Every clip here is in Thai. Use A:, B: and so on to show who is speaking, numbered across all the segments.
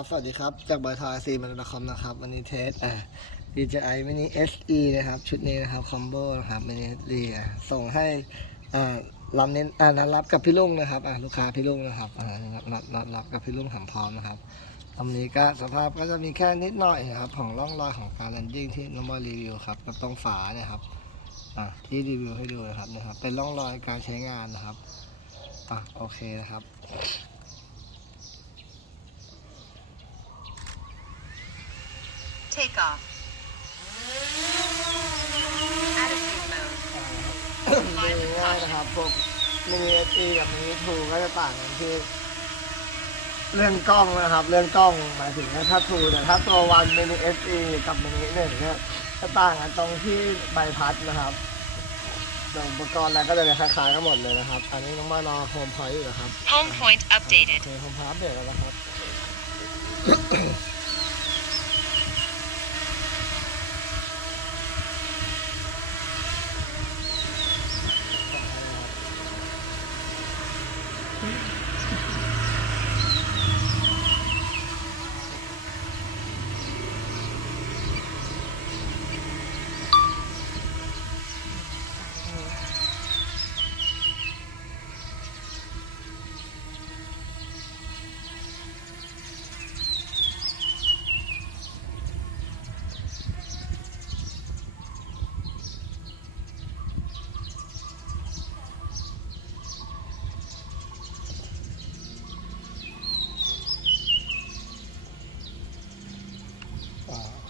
A: ครับ สวัสดีครับ จากบอยทอยซีมันคอมนะครับ วันนี้เทสอ่า DJI Mini SE นะครับ ชุดนี้นะครับ คอมโบนะครับ Mini SE อ่ส่งให้อ่ารับเน้นอ่านัดรับกับพี่ลุงนะครับอ่าลูกค้าพี่ลุงนะครับอ่านัดนัดนัดรับกับพี่ลุงหำพร้อมนะครับลำนี้ก็สภาพก็จะมีแค่นิดหน่อยนะครับของร่องรอยของการแลนดิ้งที่น้องบอยรีวิวครับกับตรงฝาเนี่ยครับอ่าที่รีวิวให้ดูนะครับนะครับ เป็นร่องรอยการใช้งานนะครับอะโอเคนะครับ
B: Take off. Attitude mode.
A: ง่ายๆนะครับพวกมินิเอซีกับมินิทูก็จะต่างกันที่เรื่องกล้องนะครับ เรื่องกล้องหมายถึงว่าถ้าทูแต่ถ้าตัววันมินิเอซีกับมินิหนึ่งเนี่ยจะต่างกันตรงที่ใบพัดนะครับแต่อุปกรณ์อะไรก็จะคล้ายๆกันหมดเลยนะครับ อันนี้น้องมารอโฮมพอยต์อยู่นะครับ
B: Home point
A: โอ
B: updated.
A: เคโฮมพอยต์อัปเดตแล้วนะครับ อ่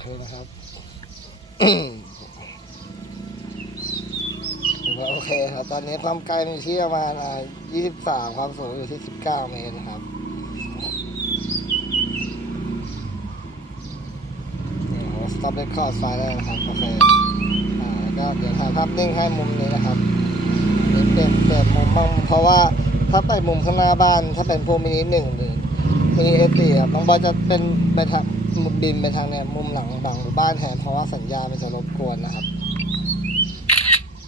A: เคนะครับโอเคครับ ตอนนี้ความไกลอยู่ที่ประมาณอ่า23 ความสูงอยู่ที่ 19 เมตรนะครับสต็อปเรคคอร์ดไฟล์ได้นะครับ โอเคอ่าแล้วก็เดี๋ยวถ่ายภาพนิ่งให้มุมนี้นะครับมีเปลี่ยนเปลี่ยนมุมบ้างเพราะว่าถ้าไปมุมข้างหน้าบ้าน ถ้าเป็นพวกมินิหนึ่งหรือมินิเอสสี่ครับน้องบอยจะเป็นไปทาง มุมบินไปทางเนี่ยมุมหลังบังหมู่บ้านแทนเพราะว่าสัญญาณมันจะรบกวนนะครับ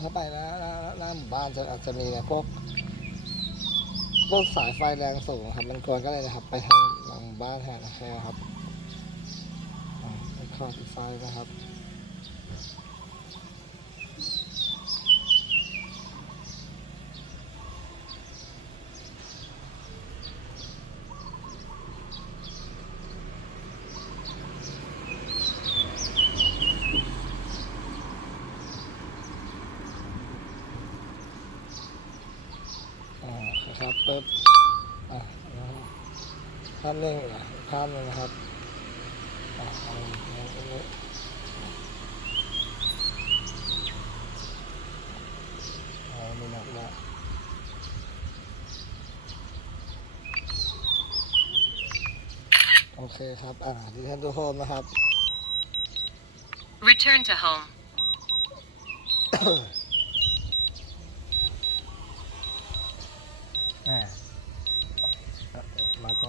A: ถ้าไปนะหน้าหน้าหมู่บ้านจะอาจจะมีเนี่ยพวกพวกสายไฟแรงสูงครับ มันกวนก็เลยนะครับ ไปทางหลังหมู่บ้านแทนนะครับไปคอติดไฟนะครับ อ่าครับ ปึ๊บอ่านะครับภาพนิ่งอะภาพหนึงนะครับอ่าเอาเอาตรงนี้เอาไม่หนักละโอเคครับ อ่าดิฉันดูโฮมนะครับ
B: Return to home.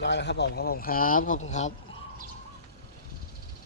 A: ยบร้อยแล้วครับผมขอบคุณครับขอบคุณครับ